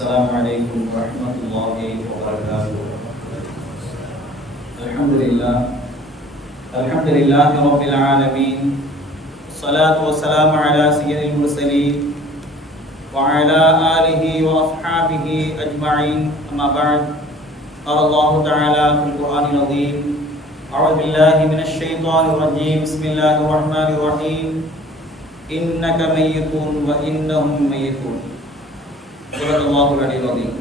السلام عليكم ورحمة الله وبركاته. الحمد لله. الحمد لله رب العالمين. الصلاة والسلام على سيد المرسلين وعلى آله وأصحابه أجمعين. أما بعد قال الله تعالى في القرآن العظيم أعوذ بالله من الشيطان الرجيم. بسم الله الرحمن الرحيم. إنك ميت وإنهم ميتون. صدق الله العلي العظيم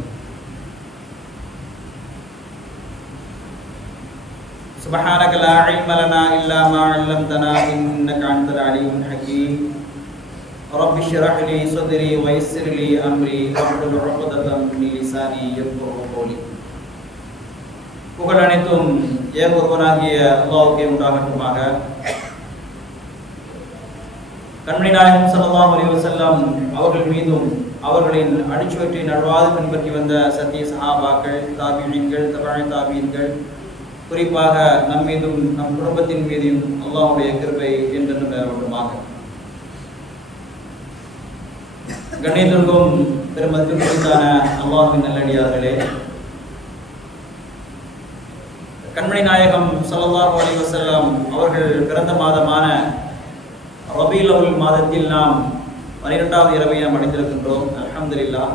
سبحانك لا علم لنا إلا ما علمتنا إنك أنت العليم الحكيم رب اشرح لي صدري ويسر لي أمري واحلل عقدة من لساني يفقهوا قولي புகழ் அனைத்தும் ஏக ஒருவனாகிய அல்லாஹ்வுக்கே உண்டாகட்டுமாக கண்மணி நாயகம் ஸல்லல்லாஹு அலைஹி வஸல்லம் அவர்கள் மீதும் அவர்களின் அடிச்சுவற்றை நல்வாது பின்பற்றி வந்த சத்திய சஹாபாக்கள் தாபியீன்கள் தபாய் தாபியீன்கள் குறிப்பாக நம் மீதும் நம் குடும்பத்தின் மீதும் அல்லாஹ்வுடைய கிருபை என்றென்று பெறவட்டுமாக கண்ணியத்திற்கும் பெருமதிப்பிற்குத்தான அல்லாஹின் நல்லடியார்களே கண்மணி நாயகம் ஸல்லல்லாஹு அலைஹி அவர்கள் பிறந்த மாதமான ரபீல் அவுல் மாதத்தில் நாம் பனிரெண்டாவது இரவை நாம் அடைந்திருக்கின்றோம். அல்ஹம்துலில்லாஹ்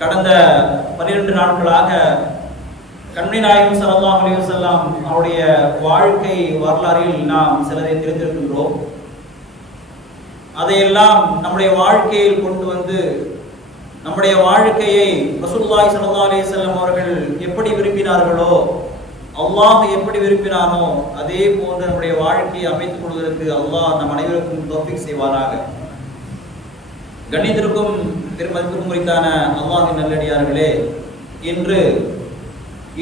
கடந்த பன்னிரெண்டு நாட்களாக கண்மணி நாயகம் ஸல்லல்லாஹு அலி வஸல்லம் அவருடைய வாழ்க்கை வரலாறில் நாம் சிலரை தெரிந்திருக்கின்றோம். அதையெல்லாம் நம்முடைய வாழ்க்கையில் கொண்டு வந்து நம்முடைய வாழ்க்கையை ரசூலுல்லாஹி ஸல்லல்லாஹு அலி செல்லம் அவர்கள் எப்படி விரும்பினார்களோ அல்லாஹ் எப்படி விரும்பினானோ அதே போன்று நம்முடைய வாழ்க்கையை அமைத்துக் கொள்வதற்கு அல்லாஹ் நம் அனைவருக்கும் தௌஃபீக் செய்வாராக. கண்ணியத்திற்கும் திருமதிக்கும் குறித்தான அல்லாஹின் நல்லடியார்களே இன்று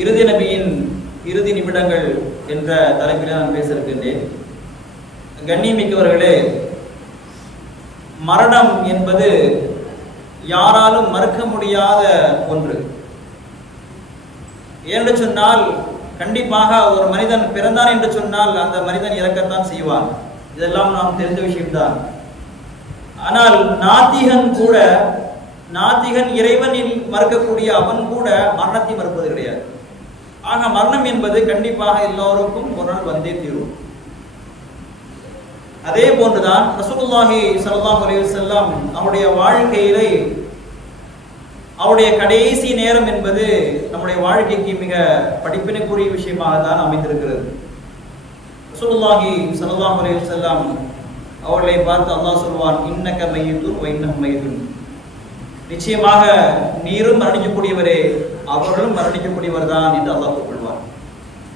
இறுதி நபியின் இறுதி நிமிடங்கள் என்ற தலைப்பில் நான் பேச இருக்கின்றேன். கண்ணியமிக்கவர்களே மரணம் என்பது யாராலும் மறுக்க முடியாத ஒன்று. ஏன்னு சொன்னால் கண்டிப்பாக ஒரு மனிதன் பிறந்தான் என்று சொன்னால் அந்த மனிதன் இறக்கத்தான் செய்வான். இதெல்லாம் நாம் தெரிந்த விஷயம்தான். ஆனால் நாத்திகன் கூட நாத்திகன் இறைவனில் மறுக்கக்கூடிய அவன் கூட மரணத்தை மறுப்பது கிடையாது. ஆக மரணம் என்பது கண்டிப்பாக எல்லோருக்கும் ஒரு நாள் வந்தே தீரும். அதே போன்றுதான் ரசூலுல்லாஹி சல்லாம் அலைஹி வஸல்லம் அவருடைய வாழ்க்கையிலே அவருடைய கடைசி நேரம் என்பது நம்முடைய வாழ்க்கைக்கு மிக படிப்பினைக்குரிய விஷயமாக தான் அமைந்திருக்கிறது. ரசூலுல்லாஹி சல்லாம் அலைஹி வஸல்லம் அவர்களை பார்த்து அல்லாஹ் சொல்வான் இன்னக்க மையத்தூர் வைன்னஹும் மையத்தூர் நிச்சயமாக நீரும் மரணிக்கக்கூடியவரே அவர்களும் மரணிக்கக்கூடியவர் தான் என்று அல்லாஹ் கூப்பிடுவார்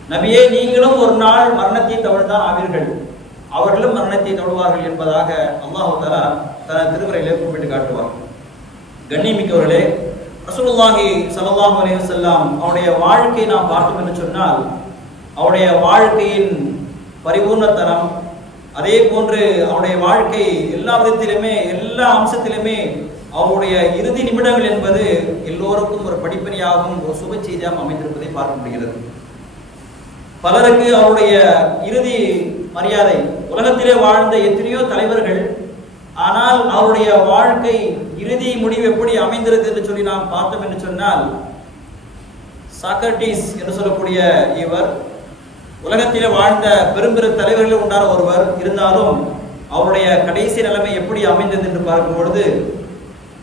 நபியே நீங்களும் ஒரு நாள் மரணத்தை தவழ்தான் ஆவீர்கள். அவர்களும் மரணத்தை தழுவார்கள் என்பதாக அல்லாஹு தலா தனது திருவரையிலே குறிப்பிட்டு காட்டுவார் கண்ணிமிக்கவர்களே ரசூலுல்லாஹி ஸல்லல்லாஹு அலைஹி வஸல்லம் அவருடைய வாழ்க்கையை நாம் பார்த்தோம் என்று சொன்னால் அவருடைய வாழ்க்கையின் பரிபூர்ணத்தனம் அதே போன்று அவருடைய வாழ்க்கை எல்லா விதத்திலுமே எல்லா அம்சத்திலுமே அவருடைய இறுதி நிமிடங்கள் என்பது எல்லோருக்கும் ஒரு படிப்பனையாகவும் ஒரு சுப செய்தியாகவும் அமைந்திருப்பதை பார்க்க முடிகிறது. பலருக்கு அவருடைய இறுதி மரியாதை உலகத்திலே வாழ்ந்த எத்தனையோ தலைவர்கள் ஆனால் அவருடைய வாழ்க்கை இறுதி முடிவு எப்படி அமைந்திருது என்று சொல்லி நாம் பார்த்தோம் என்று சொன்னால் சாக்ரட்டிஸ் என்று சொல்லக்கூடிய இவர் உலகத்திலே வாழ்ந்த பெரும் பெரும் தலைவர்கள் உண்டான ஒருவர் இருந்தாலும் அவருடைய கடைசி நிலைமை எப்படி அமைந்தது என்று பார்க்கும் பொழுது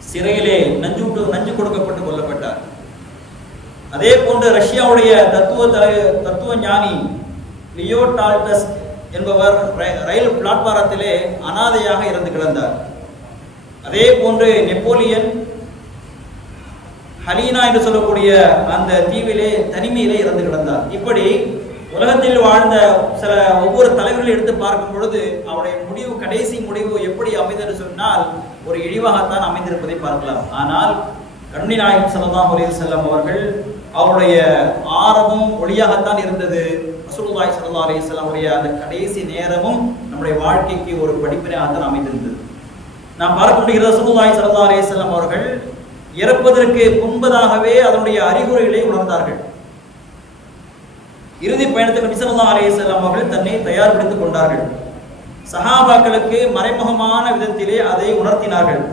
சிறையிலே நஞ்சு நஞ்சு கொடுக்கப்பட்டு கொல்லப்பட்டார். அதே போன்று ரஷ்யாவுடைய தத்துவ தலை தத்துவ ஞானி லியோ டால்டஸ் என்பவர் ரயில் பிளாட்பாரத்திலே அனாதையாக இறந்து கிடந்தார். அதே போன்று நெப்போலியன் ஹலீனா என்று சொல்லக்கூடிய அந்த தீவிலே தனிமையிலே இறந்து கிடந்தார். இப்படி உலகத்தில் வாழ்ந்த சில ஒவ்வொரு தலைவர்களை எடுத்து பார்க்கும் பொழுது அவருடைய முடிவு கடைசி முடிவு எப்படி அமைந்தது சொன்னால் ஒரு இழிவாகத்தான் அமைந்திருப்பதை பார்க்கலாம். ஆனால் கண்ணி நாயகம் சல்லல்லாஹு அலைஹி செல்லம் அவர்கள் அவருடைய ஆரம்பம் ஒளியாகத்தான் இருந்தது. ரசூலுல்லாஹி சல்லா அலி செல்லமுடைய அந்த கடைசி நேரமும் நம்முடைய வாழ்க்கைக்கு ஒரு படிப்பினையாகத்தான் அமைந்திருந்தது. நாம் பார்க்க முடிகிற ரசூலுல்லாஹி சல்லா அலி செல்லம் அவர்கள் இறப்பதற்கு முன்பதாகவே அதனுடைய அறிகுறிகளை உணர்ந்தார்கள். இறுதி பயணத்துக்கு நபிசல்லா ஸல்லல்லாஹு அவர்கள் தன்னை தயார்படுத்திக் கொண்டார்கள். சஹாபாக்களுக்கு மறைமுகமான விதத்திலே அதை உணர்த்தினார்கள்.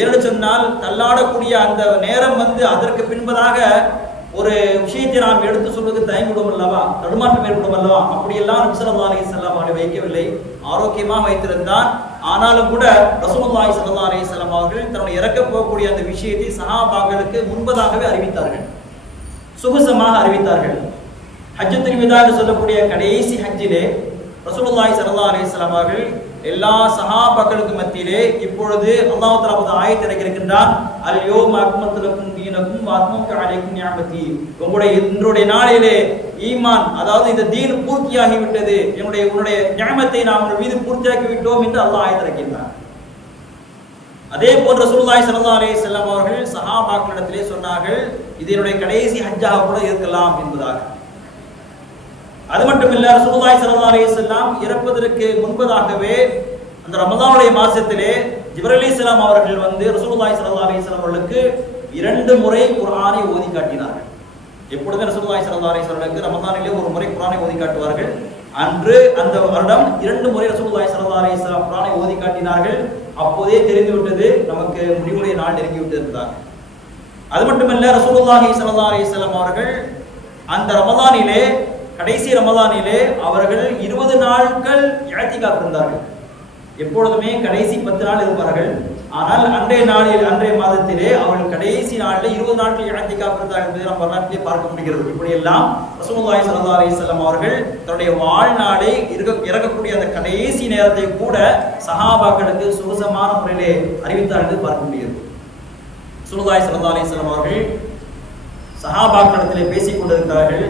ஏன்னு சொன்னால் தள்ளாடக்கூடிய அந்த நேரம் வந்து அதற்கு பின்பதாக ஒரு விஷயத்தை நாம் எடுத்து சொல்வதற்கு தயங்கிவிடும் அல்லவா? தடுமாற்றம் ஏற்படும் அல்லவா? அப்படியெல்லாம் நபிசல்லா அலி செல்லாம் அவரை வைக்கவில்லை. ஆரோக்கியமாக வைத்திருந்தான் ஆனாலும் கூட ரசூலுல்லாஹி சல்லா அலைஹி வஸல்லம் அவர்கள் தன்னுடைய இறக்க போகக்கூடிய அந்த விஷயத்தை சஹாபாக்களுக்கு முன்பதாகவே அறிவித்தார்கள். சுகுசமாக அறிவித்தார்கள். ஹஜ்ஜத்துல் விதா என்று சொல்லக்கூடிய கடைசி ஹஜ்ஜிலே ரசூலுல்லாய் சல்லா அலிஸ்லாம் அவர்கள் எல்லா சஹாபாக்களுக்கு மத்தியிலே இப்பொழுது அல்லாஹ் தஆலா ஒரு ஆயத்தை தீனக்கும் வ அத்மம்து உங்களுடைய இன்றைய நாளிலே ஈமான் அதாவது இந்த தீன் பூர்த்தியாகி விட்டது என்னுடைய உன்னுடைய ஞாபகத்தை நாம் உங்கள் மீது பூர்த்தியாக்கி விட்டோம் என்று அல்லாஹ் ஆயத்திறக்கின்றார் அதே போன்ற ரசூலுல்லாஹி ஸல்லல்லாஹு அலே செல்லம் அவர்கள் சஹாபாக்களிடத்திலே சொன்னார்கள் இது என்னுடைய கடைசி ஹஜ்ஜாக கூட இருக்கலாம் என்பதாக. அது மட்டும் இல்ல சுகுதாய் ஸல்லல்லாஹு அலைஹி இறப்பதற்கு முன்பதாகவே அந்த ரமதானுடைய மாசத்திலே ஜிப்ரீல் இஸ்லாம் அவர்கள் வந்து ரசூலுல்லாஹி ஸல்லல்லாஹு அலைஹி வஸல்லம் அவர்களுக்கு இரண்டு முறை குர்ஆனை ஓதி காட்டினார்கள். எப்பொழுதும் ரசூலுல்லாஹி ஸல்லல்லாஹு அலைஹி வஸல்லம் ரமதானிலே ஒரு முறை குர்ஆனை ஓதி காட்டுவார்கள்? அன்று அந்த வருடம் இரண்டு முறை ரசூலுல்லாஹி ஸல்லல்லாஹு அலைஹி வஸல்லம் குர்ஆனை ஓதி காட்டினார்கள். அப்போதே தெரிந்து விட்டது நமக்கு முடிவுடைய நாள் நெருங்கி இருந்தார் அது மட்டுமல்ல ரசூலுல்லாஹி ஸல்லல்லாஹு அலைஹி வஸல்லம் அவர்கள் அந்த ரமதானிலே கடைசி ரமதானிலே அவர்கள் இருபது நாட்கள் இழத்திக்காக இருந்தார்கள். எப்பொழுதுமே கடைசி பத்து நாள் இருப்பார்கள். ஆனால் அன்றைய நாளில் அன்றைய மாதத்திலே அவர்கள் கடைசி நாளில் இருபது நாட்கள் இழத்திக்காக இருந்தார்கள் என்பதை நாம் வரலாற்றிலே பார்க்க முடிகிறது. இப்படியெல்லாம் ரசூலுல்லாஹி சல்லா அலைஹி அவர்கள் தன்னுடைய வாழ்நாளை இருக்க இறக்கக்கூடிய அந்த கடைசி நேரத்தை கூட சஹாபாக்களுக்கு சுகசமான முறையிலே அறிவித்தார்கள் என்று பார்க்க முடிகிறது. சுனதாய் சல்லா அலைஹி வஸல்லம் அவர்கள் சஹாபாக்களிடத்திலே பேசிக் கொண்டிருக்கிறார்கள்.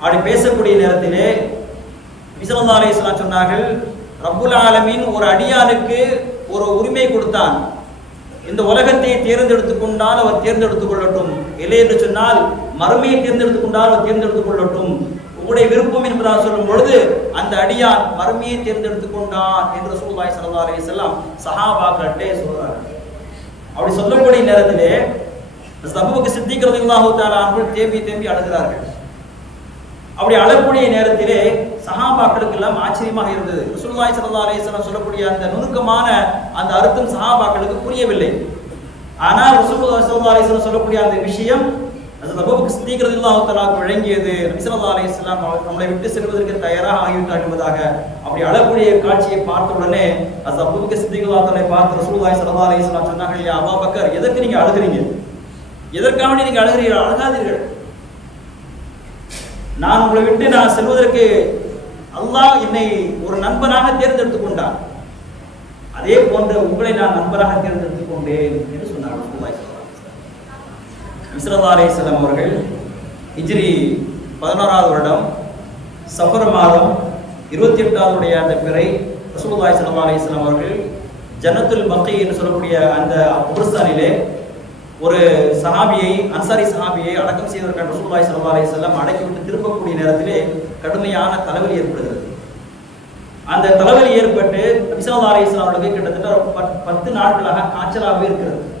அப்படி பேசக்கூடிய நேரத்திலே விசலல்லா அலைஹிஸ்ஸலாம் சொன்னார்கள் ரப்புல் ஆலமின் ஒரு அடியானுக்கு ஒரு உரிமை கொடுத்தான். இந்த உலகத்தை தேர்ந்தெடுத்துக் கொண்டால் அவர் தேர்ந்தெடுத்துக் கொள்ளட்டும். இல்லை என்று சொன்னால் மறுமையை தேர்ந்தெடுத்துக் கொண்டால் அவர் தேர்ந்தெடுத்துக் கொள்ளட்டும். உங்களுடைய விருப்பம் என்பதாக சொல்லும் பொழுது அந்த அடியான் மறுமையை தேர்ந்தெடுத்துக் கொண்டான் என்று சூழ்நாய் ஸல்லல்லாஹு அலைஹி வஸல்லம் சஹாபாக்களிட்டே சொல்றார்கள் அப்படி சொல்லக்கூடிய நேரத்திலே சபுக்கு சித்திக்கிறது தேம்பி தேம்பி அழுகிறார்கள். அப்படி அழக்கூடிய நேரத்திலே சஹாபாக்களுக்கு எல்லாம் ஆச்சரியமாக இருந்தது. ரசூலுல்லாஹி சல்லா அலேஸ்வரம் சொல்லக்கூடிய அந்த நுணுக்கமான அந்த அர்த்தம் சஹாபாக்களுக்கு புரியவில்லை. ஆனால் ரசூலுல்லாஹி சல்லா அலேஸ்வரம் சொல்லக்கூடிய அந்த விஷயம் அது அபூபக்கர் சித்திக் ரலியல்லாஹு தஆலா வழங்கியது நம்மளை விட்டு செல்வதற்கு தயாராக ஆகிவிட்டார் என்பதாக அப்படி அழக்கூடிய காட்சியை பார்த்த உடனே அது அபூபக்கர் சித்திக் பார்த்து ரசூலுல்லாஹி ஸல்லல்லாஹு அலைஹி இல்லையா சொன்னார்கள் யா எதற்கு நீங்க அழுகிறீங்க? எதற்காக நீங்க அழுகிறீர்கள்? அழுகாதீர்கள். நான் உங்களை விட்டு நான் செல்வதற்கு அல்லாஹ் என்னை ஒரு நண்பனாக தேர்ந்தெடுத்துக் கொண்டான். அதே போன்று உங்களை நான் நண்பராக தேர்ந்தெடுத்துக் கொண்டேன் என்று சொன்னார் மிஸ்ரல்லா அவர்கள் ஹிஜ்ரி பதினோராவது வருடம் சஃபர் மாதம் இருபத்தி எட்டாவதுடைய அந்த பிறை ரசூலுல்லாஹி ஸல்லல்லாஹு அலைஹி அவர்கள் ஜன்னத்துல் பக்கி என்று சொல்லக்கூடிய அந்த குபுர்ஸ்தானிலே ஒரு சஹாபியை அன்சாரி சஹாபியை அடக்கம் செய்வதற்கான ரசூலுல்லாஹி ஸல்லல்லாஹு அலைஹி வஸல்லம் அடக்கிவிட்டு திருப்பக்கூடிய நேரத்திலே கடுமையான தலைவலி ஏற்படுகிறது. அந்த தலைவலி ஏற்பட்டு நபிசல்லா அலி அலைஹி கிட்டத்தட்ட பத்- பத்து நாட்களாக காய்ச்சலாகவே இருக்கிறது.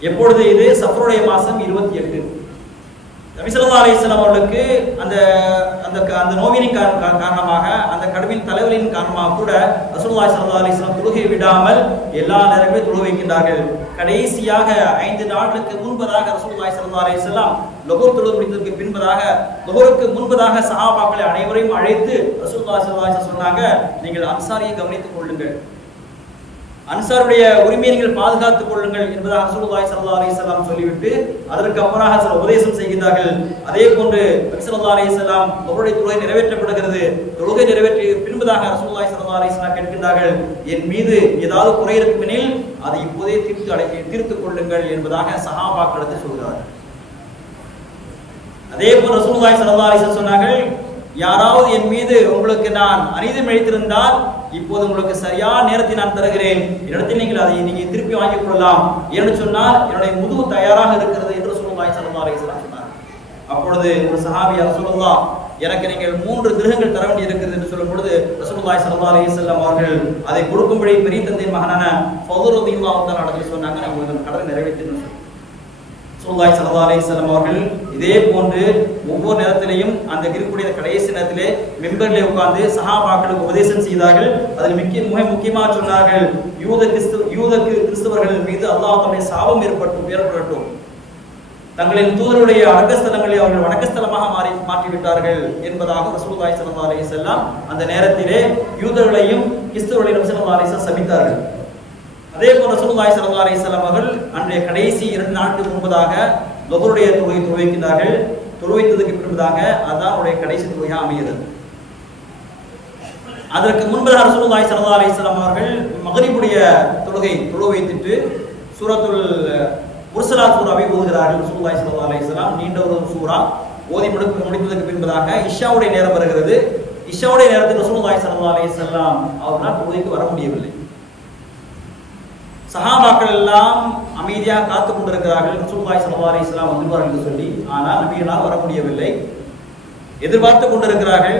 எப்பொழுது இது? சஃபருடைய மாதம் இருபத்தி எட்டு. நபிசல்லா அலி இஸ்லாம் அவர்களுக்கு அந்த அந்த க- அந்த நோவினின் காரண- காரணமாக அந்த கடுமையின் தலைவலியின் காரணமாக கூட ரசூலுல்லாஹி ஸல்லல்லாஹு அலி இஸ்லாம் தொழுகை விடாமல் எல்லா நேரமே தொழு வைக்கின்றார்கள். கடைசியாக ஐந்து நாட்களுக்கு முன்பதாக ரசூல்லாய் ஸல்லல்லாஹு அலைஹி வஸல்லம் லொஹர் தொழுது முடித்ததற்கு பின்பதாக லொஹருக்கு முன்பதாக சஹாபாக்களை அனைவரையும் அழைத்து ரசூலுல்லாஹி ஸல்லல்லாஹு சொன்னாங்க. நீங்கள் அன்சாரியை கவனித்துக் கொள்ளுங்கள். அன்சாருடைய உரிமையை நீங்கள் பாதுகாத்துக் கொள்ளுங்கள் என்பதாக ரசூலுல்லாஹி சல்லா அலைஹி சொல்லிவிட்டு அதற்கு அப்புறமாக சில உபதேசம் செய்கிறார்கள் அதே போன்று நபி ஸல்லல்லாஹு அலைஹி அவருடைய தொழுகை நிறைவேற்றப்படுகிறது. தொழுகை நிறைவேற்றி பின்பதாக ரசூலுல்லாஹி சல்லா அலைஹி கேட்கின்றார்கள் என் மீது ஏதாவது குறை இருக்குமெனில் அதை இப்போதே தீர்த்து அடை தீர்த்துக் கொள்ளுங்கள் என்பதாக சஹாபாக்களுக்கு சொல்கிறார்கள். அதே போல் ரசூலுல்லாஹி சல்லா அலைஹி சொன்னார்கள் யாராவது என் மீது உங்களுக்கு நான் அநீதம் இழைத்திருந்தால் இப்போது உங்களுக்கு சரியான நேரத்தை நான் தருகிறேன். என்னிடத்தில் நீங்கள் அதை நீங்கள் திருப்பி வாங்கிக் கொள்ளலாம். என்று சொன்னால் என்னுடைய முதுகு தயாராக இருக்கிறது என்று சொல்லுவாய் ஸல்லல்லாஹு அலைஹி சொன்னார். அப்பொழுது ஒரு சஹாபி ரசூலுல்லாஹ் எனக்கு நீங்கள் மூன்று கிரகங்கள் தர வேண்டி இருக்கிறது என்று சொல்லும் பொழுது ரசூலுல்லாஹி ஸல்லல்லாஹு அலைஹி வஸல்லம் அவர்கள் அதை கொடுக்கும்படி பெரிய தந்தை மகனான ஃபதுர் ரலியல்லாஹு தஆலா சொன்னாங்க. நான் உங்களுக்கு கடன் நிறைவேற்றினேன். ரசூலுல்லாஹி ஸல்லல்லாஹு செல்லும் அவர்கள் இதே போன்று ஒவ்வொரு நேரத்திலையும் அந்த இருக்கக்கூடிய கடைசி நேரத்திலே மெம்பரிலே உட்கார்ந்து சஹாபாக்களுக்கு உபதேசம் செய்தார்கள். அதில் முக்கிய மிக முக்கியமாக சொன்னார்கள் யூத கிறிஸ்து யூத கிறிஸ்தவர்கள் மீது அல்லாஹனுடைய சாபம் ஏற்பட்டும் ஏற்படட்டும் தங்களின் தூதருடைய அடக்கஸ்தலங்களை அவர்கள் வணக்கஸ்தலமாக மாறி மாற்றிவிட்டார்கள் என்பதாக ரசூலுல்லாஹி ஸல்லல்லாஹு அலைஹி அந்த நேரத்திலே யூதர்களையும் கிறிஸ்தவர்களையும் ஸல்லல்லாஹு அலைஹி சபித்தார்கள். அதே போல ரசூலுல்லாஹி ஸல்லல்லாஹு அலைஹி வஸல்லம் அவர்கள் அன்றைய கடைசி இரண்டு நாட்களுக்கு முன்பதாக லொகருடைய தொழுகை தொழுவிக்கிறார்கள் தொழுவைத்ததுக்கு பின்பதாக அதான் அவருடைய கடைசி தொழுகையாக அமைகிறது. அதற்கு முன்பதாக ரசூலுல்லாஹி ஸல்லல்லாஹு அலைஹி வஸல்லம் அவர்கள் மகரிபுடைய தொழுகை தொழு வைத்துட்டு சூரத்துல் முர்சலா சூறாவை ஓதுகிறார்கள். ரசூலுல்லாஹி ஸல்லல்லாஹு அலைஹி வஸல்லம் நீண்ட ஒரு சூறா ஓதி முடித்து முடித்ததற்கு பின்பதாக இஷாவுடைய நேரம் வருகிறது. இஷாவுடைய நேரத்தில் ரசூலுல்லாஹி ஸல்லல்லாஹு அலைஹி வஸல்லம் அவர்களால் தொழுகைக்கு வர முடியவில்லை. சஹாபாக்கள் எல்லாம் அமைதியாக காத்துக் கொண்டிருக்கிறார்கள். ரசூலுல்லாஹி ஸல்லல்லாஹு அலைஹி வஸல்லம் வந்துவார்கள் என்று சொல்லி ஆனால் நபியினால் வர முடியவில்லை எதிர்பார்த்து கொண்டிருக்கிறார்கள்.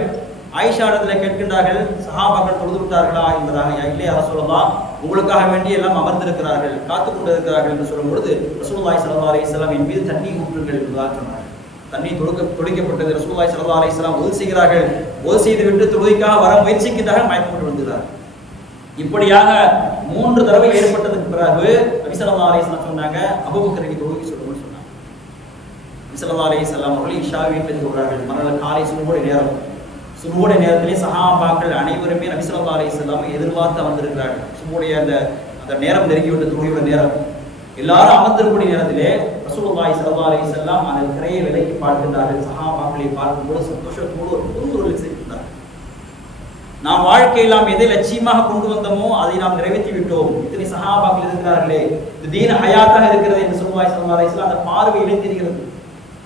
ஆயிஷா இடத்துல கேட்கின்றார்கள் சஹாபாக்கள் தொழுது விட்டார்களா என்பதாக. இல்லையா அரசுலாம் உங்களுக்காக வேண்டி எல்லாம் அமர்ந்திருக்கிறார்கள் காத்துக் கொண்டிருக்கிறார்கள் என்று சொல்லும் பொழுது ரசூலுல்லாஹி ஸல்லல்லாஹு அலைஹி வஸல்லம் என் மீது தண்ணி ஊற்றுங்கள் என்பதாக சொன்னார்கள். தண்ணி தொடுக்க தொடுக்கப்பட்டது ரசூலுல்லாஹி ஸல்லல்லாஹு அலி இஸ்லாம் ஒது செய்கிறார்கள். ஒது செய்து விட்டு தொழுகைக்காக வர முயற்சிக்கின்றார்கள். மயக்கப்பட்டு கொண்டு இப்படியாக மூன்று தடவை ஏற்பட்டதுக்கு பிறகு நபி ஸல்லல்லாஹு அலைஹி சொன்னாங்க அபூபக்கருக்கு தொழுகை சொல்லுங்கன்னு சொன்னாங்க. நபி ஸல்லல்லாஹு அலைஹி அவர்கள் இஷா வீட்டில் சொல்றார்கள் மறுநாள் காலை சுபோடைய நேரம். சுபோடைய நேரத்திலே சஹாபாக்கள் அனைவருமே நபி ஸல்லல்லாஹு அலைஹி எதிர்பார்த்து அமர்ந்திருக்கிறார்கள். சுபோடைய அந்த அந்த நேரம் நெருங்கிவிட்ட தொழுகையோட நேரம். எல்லாரும் அமர்ந்திருக்கூடிய நேரத்திலே ரசூலுல்லாஹி ஸல்லல்லாஹு அலைஹி அந்த திரையை விலக்கி பார்க்கின்றார்கள். சஹாபாக்களை பார்க்கும்போது சந்தோஷத்தோடு ஒரு நாம் வாழ்க்கையில் நாம் எதை லட்சியமாக கொண்டு வந்தோமோ அதை நாம் நிறைவேற்றி விட்டோம். இத்தனை சகாபாக்கள் இருக்கிறார்களே. இது தீன ஹயாத்தாக இருக்கிறது என்று சொல்லுவாய் சல்லாஹ் அந்த பார்வை இணைந்திருக்கிறது.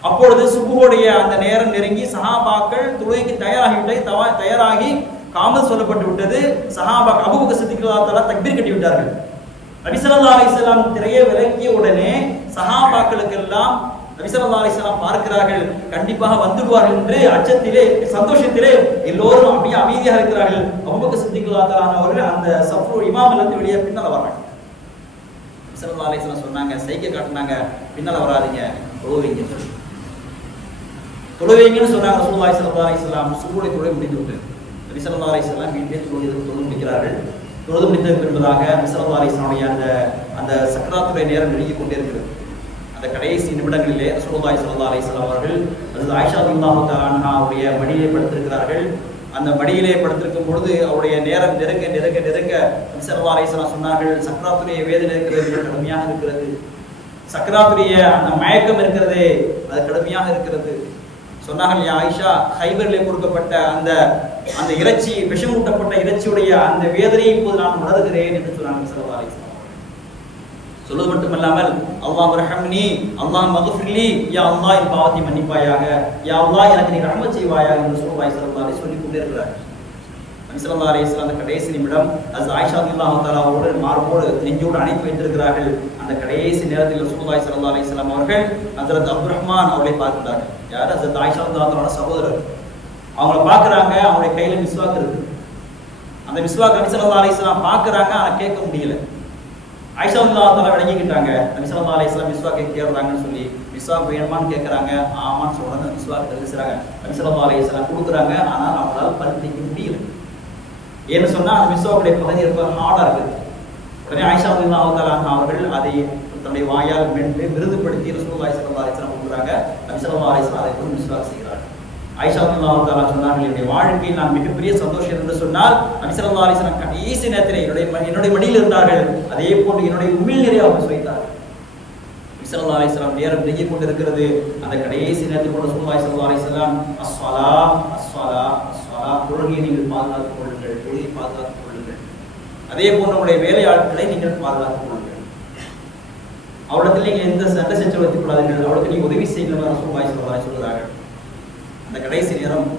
அப்பொழுது சுபுவோடைய அந்த நேரம் நெருங்கி சஹாபாக்கள் தொழுகைக்கு தயாராகிவிட்டை தவா தயாராகி காமல் சொல்லப்பட்டு விட்டது. சஹாபாக் அபுபக்க சித்திகளாத்தால தக்பீர் கட்டி விட்டார்கள். நபிசல்லா அலிஸ்லாம் திரையை விளங்கிய உடனே சஹாபாக்களுக்கெல்லாம் நபிசல்லா அலிஸ்லாம் பார்க்கிறார்கள். கண்டிப்பாக வந்துடுவார்கள் என்று அச்சத்திலே சந்தோஷத்திலே எல்லோரும் அப்படியே அமைதியாக இருக்கிறார்கள். அபுபக்க சித்திகளாத்தாலான அவர்கள் அந்த சஃப்ரு இமாமிலிருந்து வெளியே பின்னால் வர்றாங்க. நபிசல்லா அலிஸ்லாம் சொன்னாங்க சைக்க காட்டினாங்க பின்னால் வராதீங்க தொழுவீங்க தொழுவீங்கன்னு சொன்னாங்க ரசூல்லா ஸல்லல்லாஹு அலைஹி வஸல்லம். சுபுடைய முடிந்து விட்டது. நபிசல்லா அலிஸ்லாம் வீட்டிலே தொழுது தொழுது முடிக்கிறார்கள். தொழுது முடித்ததற்கு பின்பதாக நபிசல்லா அலிஸ்லாமுடைய அந்த அந்த சக்கராத்துடைய நேரம் நெருங்கி கொண்டே இருக்கிறது. அந்த கடைசி நிமிடங்களிலே ரசூலுல்லாஹி ஸல்லல்லாஹு அலைஹி வஸல்லம் அவர்கள் அது ஆயிஷா ரலியல்லாஹு தஆலா அன்ஹா அவருடைய மடியிலே படுத்திருக்கிறார்கள். அந்த மடியிலே படுத்திருக்கும் பொழுது அவருடைய நேரம் நெருங்க நெருங்க நெருங்க நபி ஸல்லல்லாஹு அலைஹி வஸல்லம் சொன்னார்கள் சக்கராத்துடைய வேதனை இருக்கிறது கடுமையாக இருக்கிறது. சக்கராத்துடைய அந்த மயக்கம் இருக்கிறதே அது கடுமையாக இருக்கிறது. சொன்னார்கள் யா ஆயிஷா ஹைபரிலே கொடுக்கப்பட்ட அந்த அந்த இறைச்சி விஷமூட்டப்பட்ட இறைச்சியுடைய அந்த வேதனையை இப்போது நான் உணர்கிறேன் என்று சொன்னாங்க ஸல்லல்லாஹு அலைஹி சொல்வது மட்டுமல்லாமல் அல்லாஹ் ரஹம்னி அல்லாஹ் மகஃபிர்லி. யா அல்லாஹ் என் பாவத்தை மன்னிப்பாயாக. யா அல்லாஹ் எனக்கு நீ ரஹம செய்வாயாக என்று சொல்லுவாய் ஸல்லல்லாஹு சொல்லி கொண்டிருக்கிறார். நபிசல்லா நபி ஸல்லல்லாஹு அந்த கடைசி நிமிடம் அது ஆயிஷா ரலியல்லாஹு தஆலா மார்போடு நெஞ்சோடு அணைத்து வைத்திருக்கிறார்கள். அந்த கடைசி நேரத்தில் ரசூலுல்லாஹி சல்லா அலைஹி வஸல்லம் அவர்கள் ஹஜ்ரத் அப்து ரஹ்மான் அவர்களை பார்க்கிறார்கள் யார்? ஹஜ்ரத் ஆயிஷா ரலியல்லாஹு சகோதரர். அவங்கள பார்க்குறாங்க அவங்களுடைய கையில மிஸ்வாக் இருக்கு. அந்த மிஸ்வாக் நபிசல்லா ஸல்லல்லாஹு அலைஹி வஸல்லம் ஆனா கேட்க முடியல. ஆயிஷா ரலியல்லாஹு தஆலா விளங்கிக்கிட்டாங்க மிஸ்வல்லா ஸல்லல்லாஹு அலைஹி வஸல்லம் மிஸ்வாக் சொல்லி. மிஸ்வா வேணுமான்னு கேட்கறாங்க ஆமான்னு சொல்றாங்க மிஸ்வா தெரிவிச்சுறாங்க. மிஸ்வல்லா ஸல்லல்லாஹு அலைஹி கொடுக்குறாங்க. ஆனால் அவங்களால பருத்திக்க முடியல. ஏன்னு சொன்னா அந்த மிஸ்வாவுடைய பகுதி ரொம்ப ஹார்டா இருக்குது உடனே ஆயிஷா ரலியல்லாஹு தஆலா அவர்கள் அதை தன்னுடைய வாயால் மென்று விருதுபடுத்தி ரசூலுல்லாஹி ஸல்லல்லாஹு அலைஹி கொடுக்குறாங்க. மிஸ்வல்லா அலிஸ்லாம் அதை மிஸ்வா மிஸ்வாக் செய்கிறார்கள் ஆயிஷா சொன்னார்கள் என்னுடைய வாழ்க்கையில் நான் மிகப்பெரிய சந்தோஷம் என்று சொன்னால் நபி ஸல்லல்லாஹு கடைசி நேரத்தில் என்னுடைய என்னுடைய மடியில் இருந்தார்கள். அதே போன்று என்னுடைய உமிழ் நிறைய அவர் சுவைத்தார்கள். நபி அலிஸ்லாம் அலைஹி வஸல்லம் நேரம் நெருங்கிக் கொண்டிருக்கிறது. அந்த கடைசி நேரத்தில் கொண்டு ரசூலுல்லாஹி ஐசல்லா அலிஸ்லாம் அஸ்வாலா அஸ்வாலா அஸ்வாலா தொழுகையை நீங்கள் பாதுகாத்துக் கொள்ளுங்கள். தொழுகை பாதுகாத்துக் கொள்ளுங்கள். அதே போன்று உங்களுடைய வேலையாட்களை நீங்கள் பாதுகாத்துக் கொள்ளுங்கள். அவரிடத்தில் நீங்கள் எந்த சண்டை செஞ்சு வைத்துக் கொள்ளாதீர்கள். அவருக்கு நீங்கள் உதவி செய்யுங்கள் ரசூலுல்லாஹி ஸல்லல்லாஹு அலைஹி சொல்கிறார்கள் இந்த கடைசி நேரம்.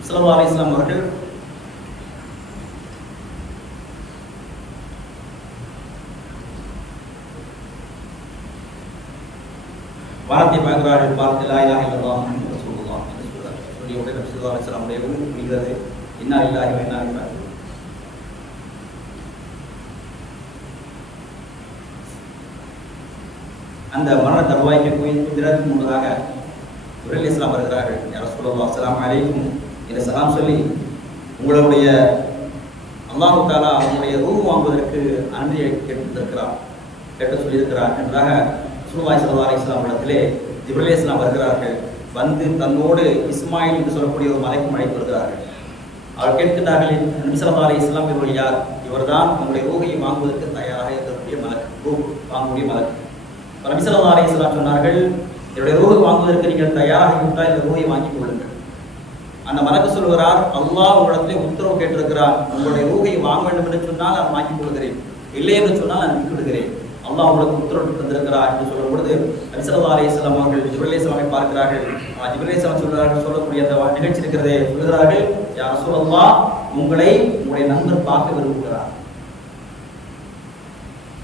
ஸல்லல்லாஹு அலி இஸ்லாம் அவர்கள் வானத்தை பார்க்கிறார்கள் பார்த்து லா இலாஹ இல்லல்லாஹ் முஹம்மது ரசூலுல்லாஹ் என்று சொல்றார் சொல்லி உடல் நபி ஸல்லல்லாஹு அலைஹி வஸல்லம் உடைய ரூஹ் புரிகிறது இன்னா லில்லாஹி வ அந்த மரண தருவாய்க்கு போய் தினத்துக்கு முன்பதாக இஸ்லாம் வருகிறார்கள். யார் சொல்லலாம் அஸ்லாம் அலைக்கும். என்று சலாம் சொல்லி உங்களுடைய அல்லாஹு தாலா அவங்களுடைய ரூம் வாங்குவதற்கு அனுமதியை கேட்டிருக்கிறார் கேட்டு சொல்லியிருக்கிறார். என்றாக சுல்வாய் சல்லா அலி இஸ்லாம் இடத்திலே இப்ராஹிம் இஸ்லாம் வருகிறார்கள். வந்து தன்னோடு இஸ்மாயில் என்று சொல்லக்கூடிய ஒரு மலைக்கும் அழைத்து வருகிறார்கள். அவர் கேட்கின்றார்கள் நபிசல்லா அலி இஸ்லாம் இவர்கள் யார்? இவர்தான் உங்களுடைய ரூகையை வாங்குவதற்கு தயாராக இருக்கக்கூடிய மலக்கு ரூ வாங்கக்கூடிய மலக்கு. நபிசல்லா அலி சொன்னார்கள் என்னுடைய ரூஹை வாங்குவதற்கு நீங்கள் தயாராக இருந்தால் இந்த ரூஹை வாங்கிக் கொள்ளுங்கள். அந்த மலக்கு சொல்கிறார் அல்லாஹ் உங்களிடத்திலே உத்தரவு கேட்டிருக்கிறார் உங்களுடைய ரூஹை வாங்க வேண்டும் என்று சொன்னால் நான் வாங்கிக் கொள்கிறேன். இல்லை என்று சொன்னால் நான் விட்டுவிடுகிறேன். அல்லாஹ் உங்களுக்கு உத்தரவு தந்திருக்கிறார் என்று சொல்லும் பொழுது நபிசல்லா அலிஸ்லாம் அவர்கள் ஜிபுலே இஸ்லாமை பார்க்கிறார்கள். ஜிபுலே இஸ்லாம் சொல்கிறார்கள் சொல்லக்கூடிய அந்த நிகழ்ச்சி இருக்கிறது சொல்கிறார்கள் யார் சொல்லலாம் உங்களை உங்களுடைய நண்பர் பார்க்க விரும்புகிறார்.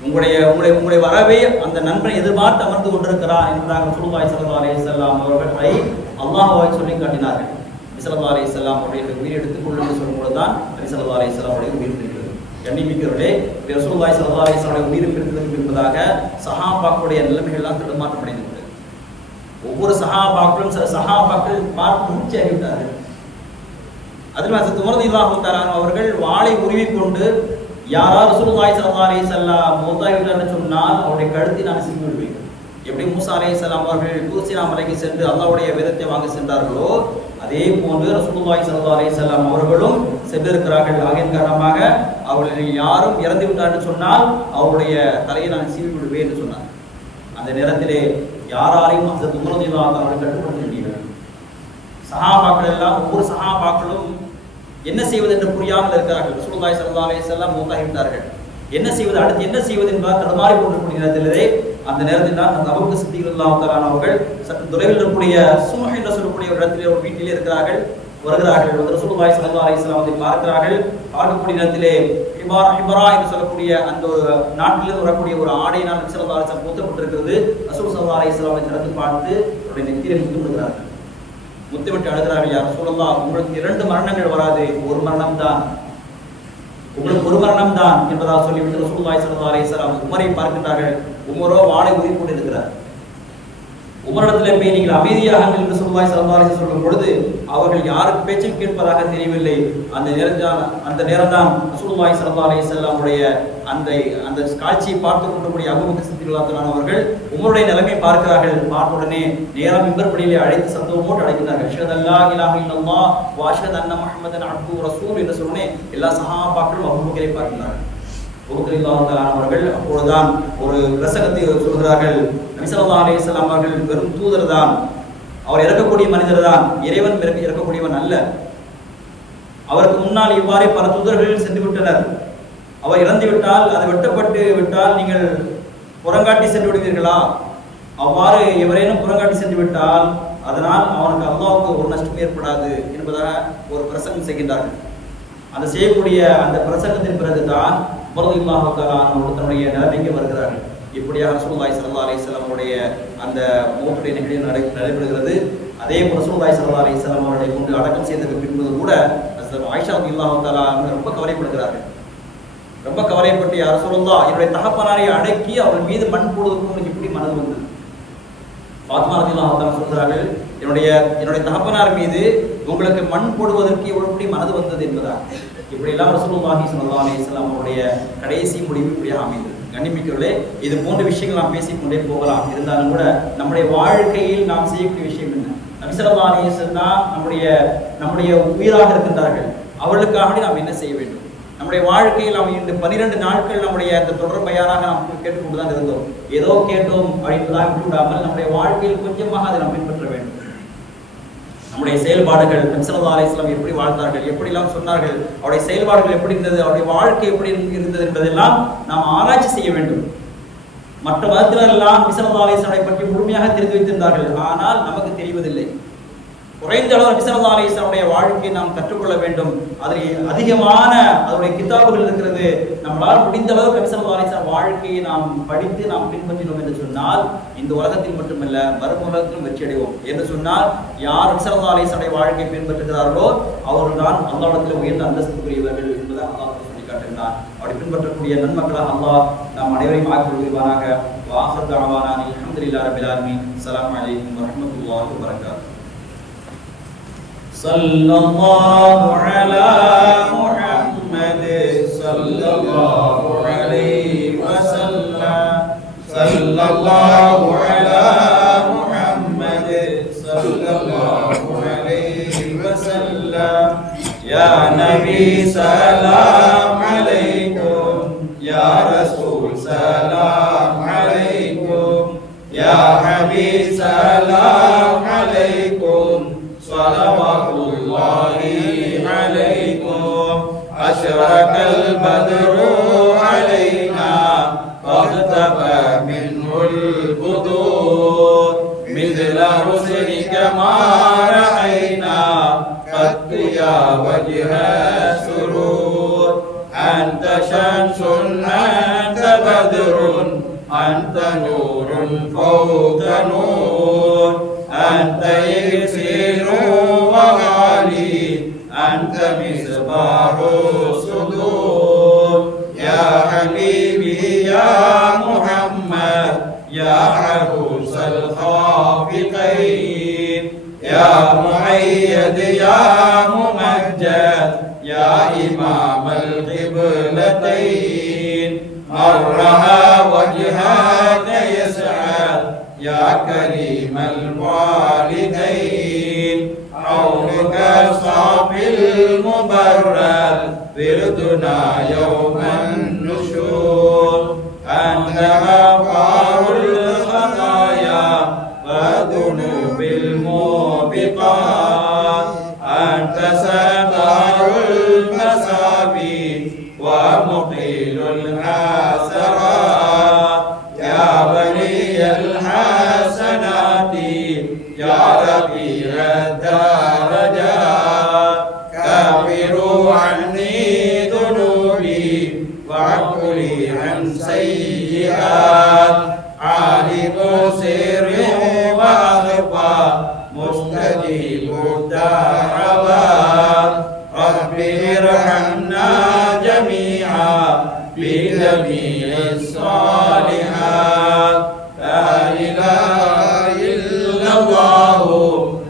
உங்களுடைய உங்களுடைய உங்களுடைய வரவே அந்த நண்பன் எதிர்பார்த்து அமர்ந்து கொண்டிருக்கிறார் என்பதாக சுல்வாய் சல்லா அலி செல்லாம் அவர்களை அல்லாஹாவை சொல்லி காட்டினார்கள். விசலல்லா அலி செல்லாம் அவருடைய உயிர் எடுத்துக்கொள்ளும் என்று சொல்லும்போது தான் விசலல்லா அலி செல்லாம் உயிர் பிரிக்கிறது கண்ணிமிக்கிறவர்களே ரசூலுல்லாஹி சல்லா அலைஹி வஸல்லம் உயிர் பிரிந்தது என்பதாக சஹாபாக்களுடைய நிலைமைகள்லாம் எல்லாம் ஒவ்வொரு சஹாபாக்களும் சில சஹாபாக்கள் பார்த்து மூச்சு அறிவித்தார்கள் அதில் அது உமர் இல்லாமல் தராங்க அவர்கள் வாளை உருவிக்கொண்டு யாராவது ரசூலுல்லாஹி ஸல்லல்லாஹு அலைஹி வஸல்லம் மௌத்தாகிவிட்டார்னு சொன்னால் அவருடைய கழுத்தை நான் சிக்கி விடுவேன். எப்படி மூசா அலைஹிஸ்ஸலாம் அவர்கள் தூசினா மலைக்கு சென்று அல்லாவுடைய வேதத்தை வாங்க சென்றார்களோ அதே போன்று ரசூலுல்லாஹி ஸல்லல்லாஹு அலைஹி வஸல்லம் அவர்களும் சென்றிருக்கிறார்கள். ஆகிய காரணமாக அவர்கள் யாரும் இறந்து விட்டார்னு சொன்னால் அவருடைய தலையை நான் சீவி விடுவேன் என்று சொன்னார். அந்த நேரத்திலே யாராலையும் அந்த உமர் ரலியல்லாஹு அவர்கள் கட்டுப்படுத்த முடியவில்லை சகாபாக்கள் எல்லாம் ஒவ்வொரு சஹாபாக்களும் என்ன செய்வது என்று புரியாமல் இருக்கிறார்கள். ரசூலுல்லாஹி ஸல்லல்லாஹு அலைஹி வஸல்லம் மூத்தாகிவிட்டார்கள் என்ன செய்வது அடுத்து என்ன செய்வது என்பதால் தடுமாறி கொண்டிருக்கூடிய நேரத்திலே அந்த நேரத்தில் தான் அந்த அபுக்கு சித்திகளாக அவர்கள் சற்று தொலைவில் இருக்கக்கூடிய சுமஹ் என்று சொல்லக்கூடிய ஒரு இடத்திலே ஒரு வீட்டிலே இருக்கிறார்கள் வருகிறார்கள். வந்து ரசூலுல்லாஹி ஸல்லல்லாஹு அலைஹி வஸல்லம் அதை பார்க்கிறார்கள். பார்க்கக்கூடிய நேரத்திலே ஹிபார் ஹிபரா என்று சொல்லக்கூடிய அந்த ஒரு நாட்டிலிருந்து வரக்கூடிய ஒரு ஆடையினால் நபி ஸல்லல்லாஹு அலைஹி வஸல்லம் ஊத்தப்பட்டிருக்கிறது ரசூல் ஸல்லல்லாஹு அலைஹி வஸல்லம் பார்த்து அவருடைய நெத்தியிலே முத்தமிடுகிறார்கள் முத்தமிட்டு அழுகிறார்கள் யார் சொல்லலாம் உங்களுக்கு இரண்டு மரணங்கள் வராது. ஒரு மரணம் தான் உங்களுக்கு ஒரு மரணம் தான் என்பதாக சொல்லிவிட்டு ரசூலுல்லாஹி ஸல்லல்லாஹு அலைஹி வஸல்லம் உமரை பார்க்கின்றார்கள். உமரோ வாழை உயிர் கொண்டிருக்கிறார் உமரிடத்தில் போய் நீங்கள் அமைதியாக நின்று சொல்வாய் ஸல்லல்லாஹு சொல்லும் பொழுது அவர்கள் யாருக்கு பேச்சும் கேட்பதாக தெரியவில்லை. அந்த நேரம்தான் அந்த நேரம்தான் ரசூலுல்லாஹி ஸல்லல்லாஹு அலைஹி உடைய அந்த அந்த காட்சியை பார்த்து கொண்டிருக்கூடிய அபூபக்கர் சித்திகளாக அவர்கள் உமருடைய நிலைமை பார்க்கிறார்கள். பார்த்த உடனே நேரம் இம்பர்படியிலே அழைத்து சந்தோகமோடு அழைக்கிறார்கள். அஷ்ஹது அல்லா இலாஹ இல்லல்லாஹ் வ அன்ன முஹம்மதன் அப்துஹு ரசூல் என்று சொன்னே எல்லா சஹாபாக்களும் அபூபக்கரை பார்க்கிறார்கள். அவர்கள் அப்பொழுதுதான் ஒரு பிரசங்கத்தை சொல்கிறார்கள். நபிசல்லா அலையம் அவர்கள் வெறும் தூதர் தான் அவர் இறக்கக்கூடிய மனிதர் தான் இறைவன் இறக்கக்கூடியவன் அல்ல. அவருக்கு முன்னால் இவ்வாறே பல தூதர்கள் சென்று விட்டனர். அவர் இறந்து விட்டால் அது வெட்டப்பட்டு விட்டால் நீங்கள் புறங்காட்டி சென்று விடுவீர்களா? அவ்வாறு எவரேனும் புறங்காட்டி சென்று விட்டால் அதனால் அவனுக்கு அல்லாவுக்கு ஒரு நஷ்டம் ஏற்படாது என்பதாக ஒரு பிரசங்கம் செய்கின்றார்கள். அந்த செய்யக்கூடிய அந்த பிரசங்கத்தின் பிறகுதான் மருதுல்லாஹாலானோடு தன்னுடைய நிலைமைக்கு வருகிறார்கள். இப்படியாக ரசூலுல்லாஹி சல்லா அலைஹி வஸல்லம் அந்த மூட்டுடைய நிகழ்வு நடை நடைபெறுகிறது. அதே போல ரசூலுல்லாஹி சல்லா அலைஹி வஸல்லம் அவர்களை கொண்டு அடக்கம் செய்ததற்கு பின்பு கூட ஆயிஷா ரலியல்லாஹு ரொம்ப கவலைப்படுகிறார்கள். ரொம்ப கவலைப்பட்டு யார் சொல்லலாம் என்னுடைய தகப்பனாரை அடக்கி அவர்கள் மீது மண் போடுவதற்கு உங்களுக்கு இப்படி மனது வந்தது? பாத்மா ரலியல்லாஹு சொல்கிறார்கள் என்னுடைய என்னுடைய தகப்பனார் மீது உங்களுக்கு மண் போடுவதற்கு எப்படி மனது வந்தது என்பதா இப்படியெல்லாம் ரசூலுல்லாஹி ஸல்லல்லாஹு அலைஹி வஸல்லம் அவருடைய கடைசி முடிவு இப்படியாக அமைந்தது கண்ணிமிக்கிறவர்களே இது போன்ற விஷயங்கள் நாம் பேசிக்கொண்டே போகலாம். இருந்தாலும் கூட நம்முடைய வாழ்க்கையில் நாம் செய்யக்கூடிய விஷயம் என்ன? நபிசல்லா அலிஸ்லாம் நம்முடைய நம்முடைய உயிராக இருக்கின்றார்கள். அவர்களுக்காக நாம் என்ன செய்ய வேண்டும்? நம்முடைய வாழ்க்கையில் நாம் இந்த பனிரெண்டு நாட்கள் நம்முடைய அந்த தொடர் பயாராக நாம் கேட்டுக்கொண்டு தான் இருந்தோம். ஏதோ கேட்டோம் அப்படின்றதாக விட்டுவிடாமல் நம்முடைய வாழ்க்கையில் கொஞ்சமாக அதை நாம் பின்பற்ற வேண்டும். நம்முடைய செயல்பாடுகள் நம்சலா அலிஸ்லாம் எப்படி வாழ்ந்தார்கள் எப்படிலாம் சொன்னார்கள் அவருடைய செயல்பாடுகள் எப்படி இருந்தது அவருடைய வாழ்க்கை எப்படி இருந்தது என்பதெல்லாம் நாம் ஆராய்ச்சி செய்ய வேண்டும். மற்ற மதத்தினரெல்லாம் நபிசல்லா அலிஸ்லாமை பற்றி முழுமையாக தெரிந்து வைத்திருந்தார்கள். ஆனால் நமக்கு தெரிவதில்லை குறைந்த அளவு நபிசல்லா அலிஸ்லாமுடைய வாழ்க்கையை நாம் கற்றுக்கொள்ள வேண்டும். அதில் அதிகமான அதனுடைய கித்தாபுகள் இருக்கிறது. நம்மளால் முடிந்த அளவு நபிசல்லா அலிஸ்லாம் வாழ்க்கையை நாம் படித்து நாம் பின்பற்றினோம் என்று சொன்னால் இந்த உலகத்தில் மட்டுமல்ல வரும் உலகத்திலும் வெற்றி அடைவோம். என்று சொன்னால் யார் நபிசல்லா அலிஸ்லாமுடைய வாழ்க்கையை பின்பற்றுகிறார்களோ அவர்கள் அந்த அல்லாவிடத்தில் உயர்ந்த அந்தஸ்துக்குரியவர்கள் என்பதை அல்லாஹ் சொல்லி காட்டுகிறார் அப்படி பின்பற்றக்கூடிய நன்மக்களாக அல்லாஹ் நாம் அனைவரையும் ஆக்கி புரிவானாக வாசத்தாவானானி அஹமதுல்லா ரபிலாமி அலாம் வலைக்கம் வரமத்துல்லாஹ் வரகாத்து صلى الله على محمد صلى الله عليه وسلم. صلى الله على محمد صلى الله عليه وسلم. يا نبي سلام. हो and the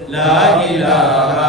لا إله